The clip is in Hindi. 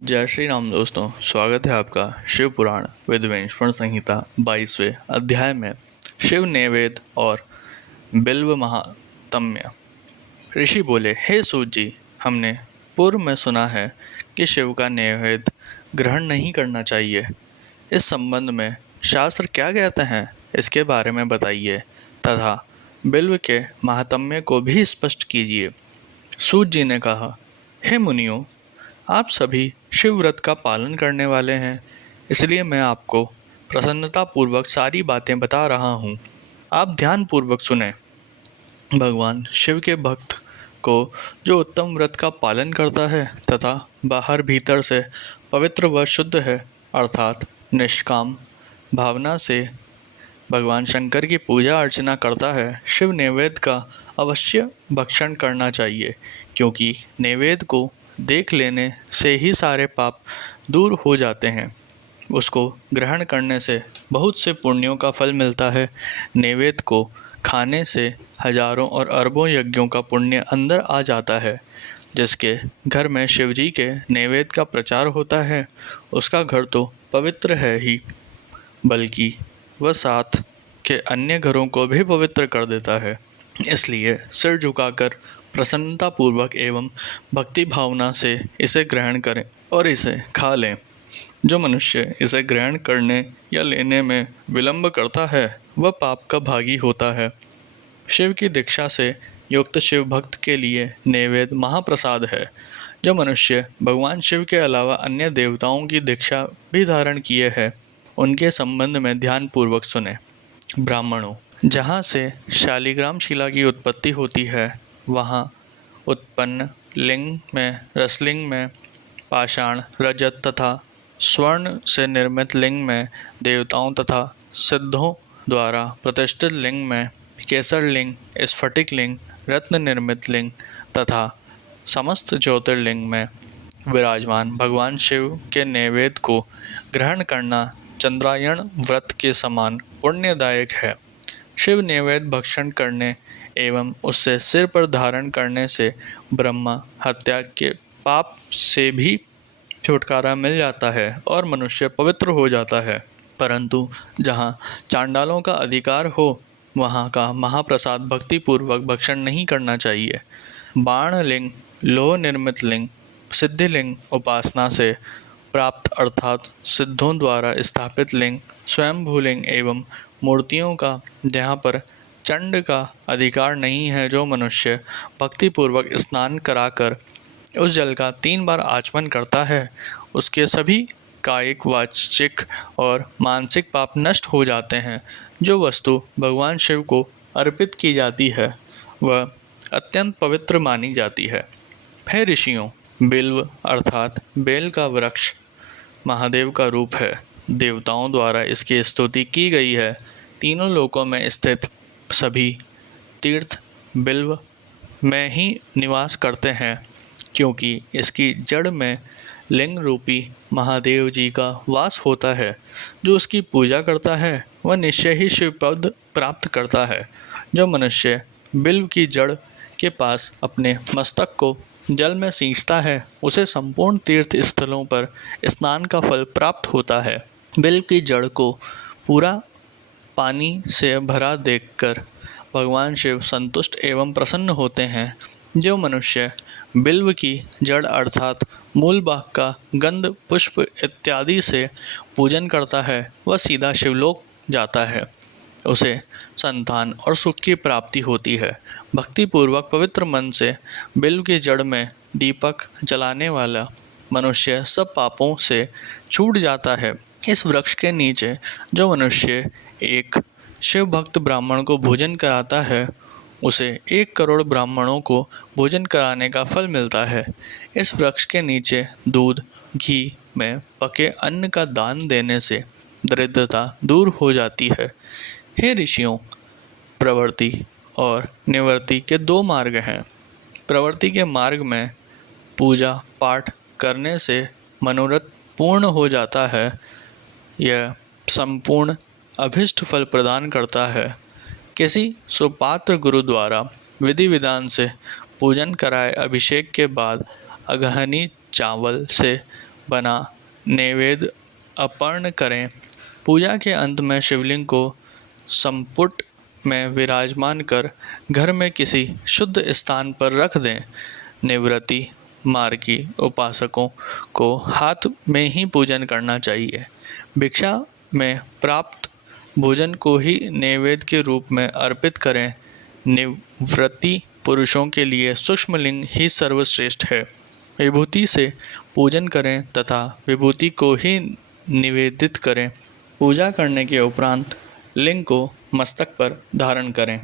जय श्री राम दोस्तों, स्वागत है आपका शिव पुराण वेदवेश्वर संहिता 22वें अध्याय में शिव नैवेद्य और बिल्व महात्म्य। ऋषि बोले, हे सूत जी, हमने पूर्व में सुना है कि शिव का नैवेद्य ग्रहण नहीं करना चाहिए। इस संबंध में शास्त्र क्या कहते हैं, इसके बारे में बताइए तथा बिल्व के महात्म्य को भी स्पष्ट कीजिए। सूत जी ने कहा, हे मुनियों, आप सभी शिव व्रत का पालन करने वाले हैं, इसलिए मैं आपको प्रसन्नतापूर्वक सारी बातें बता रहा हूँ। आप ध्यानपूर्वक सुने। भगवान शिव के भक्त को जो उत्तम व्रत का पालन करता है तथा बाहर भीतर से पवित्र व शुद्ध है, अर्थात निष्काम भावना से भगवान शंकर की पूजा अर्चना करता है, शिव नैवेद्य का अवश्य भक्षण करना चाहिए, क्योंकि नैवेद्य को देख लेने से ही सारे पाप दूर हो जाते हैं। उसको ग्रहण करने से बहुत से पुण्यों का फल मिलता है। नैवेद्य को खाने से हजारों और अरबों यज्ञों का पुण्य अंदर आ जाता है। जिसके घर में शिवजी के नैवेद्य का प्रचार होता है, उसका घर तो पवित्र है ही, बल्कि वह साथ के अन्य घरों को भी पवित्र कर देता है। इसलिए सिर झुकाकर प्रसन्नतापूर्वक एवं भक्ति भावना से इसे ग्रहण करें और इसे खा लें। जो मनुष्य इसे ग्रहण करने या लेने में विलंब करता है, वह पाप का भागी होता है। शिव की दीक्षा से युक्त शिव भक्त के लिए नैवेद्य महाप्रसाद है। जो मनुष्य भगवान शिव के अलावा अन्य देवताओं की दीक्षा भी धारण किए है, उनके संबंध में ध्यानपूर्वक सुने। ब्राह्मणों, जहाँ से शालिग्राम शिला की उत्पत्ति होती है, वहाँ उत्पन्न लिंग में, रसलिंग में, पाषाण, रजत तथा स्वर्ण से निर्मित लिंग में, देवताओं तथा सिद्धों द्वारा प्रतिष्ठित लिंग में, केसर लिंग, स्फटिक लिंग, रत्न निर्मित लिंग तथा समस्त ज्योतिर्लिंग में विराजमान भगवान शिव के नैवेद्य को ग्रहण करना चंद्रायण व्रत के समान पुण्यदायक है। शिव नैवेद्य भक्षण करने एवं उससे सिर पर धारण करने से ब्रह्मा हत्या के पाप से भी छुटकारा मिल जाता है और मनुष्य पवित्र हो जाता है। परंतु जहाँ चांडालों का अधिकार हो, वहाँ का महाप्रसाद भक्तिपूर्वक भक्षण नहीं करना चाहिए। बाण लिंग, लोह निर्मित लिंग, सिद्धिलिंग उपासना से प्राप्त अर्थात सिद्धों द्वारा स्थापित लिंग, स्वयंभूलिंग एवं मूर्तियों का जहाँ पर चंड का अधिकार नहीं है, जो मनुष्य भक्तिपूर्वक स्नान कराकर उस जल का 3 बार आचमन करता है, उसके सभी कायिक, वाचिक और मानसिक पाप नष्ट हो जाते हैं। जो वस्तु भगवान शिव को अर्पित की जाती है, वह अत्यंत पवित्र मानी जाती है। हे ऋषियों, बिल्व अर्थात बेल का वृक्ष महादेव का रूप है। देवताओं द्वारा इसकी स्तुति की गई है। तीनों लोकों में स्थित सभी तीर्थ बिल्व में ही निवास करते हैं, क्योंकि इसकी जड़ में लिंग रूपी महादेव जी का वास होता है। जो उसकी पूजा करता है, वह निश्चय ही शिव पद प्राप्त करता है। जो मनुष्य बिल्व की जड़ के पास अपने मस्तक को जल में सींचता है, उसे संपूर्ण तीर्थ स्थलों पर स्नान का फल प्राप्त होता है। बिल्व की जड़ को पूरा पानी से भरा देखकर भगवान शिव संतुष्ट एवं प्रसन्न होते हैं। जो मनुष्य बिल्व की जड़ अर्थात मूल भाग का गंध, पुष्प इत्यादि से पूजन करता है, वह सीधा शिवलोक जाता है। उसे संतान और सुख की प्राप्ति होती है। भक्तिपूर्वक पवित्र मन से बिल्व की जड़ में दीपक जलाने वाला मनुष्य सब पापों से छूट जाता है। इस वृक्ष के नीचे जो मनुष्य एक शिव भक्त ब्राह्मण को भोजन कराता है, उसे 1 करोड़ ब्राह्मणों को भोजन कराने का फल मिलता है। इस वृक्ष के नीचे दूध, घी में पके अन्न का दान देने से दरिद्रता दूर हो जाती है। हे ऋषियों, प्रवृत्ति और निवृत्ति के 2 मार्ग हैं। प्रवृत्ति के मार्ग में पूजा पाठ करने से मनोरथ पूर्ण हो जाता है। यह संपूर्ण अभिष्ट फल प्रदान करता है। किसी सुपात्र गुरु द्वारा विधि विधान से पूजन कराए अभिषेक के बाद अगहनी चावल से बना नैवेद्य अर्पण करें। पूजा के अंत में शिवलिंग को संपुट में विराजमान कर घर में किसी शुद्ध स्थान पर रख दें। निवृत्ति मार्गी उपासकों को हाथ में ही पूजन करना चाहिए। भिक्षा में प्राप्त भोजन को ही नैवेद्य के रूप में अर्पित करें। निवृत्ति पुरुषों के लिए सूक्ष्म लिंग ही सर्वश्रेष्ठ है। विभूति से पूजन करें तथा विभूति को ही निवेदित करें। पूजा करने के उपरांत लिंग को मस्तक पर धारण करें।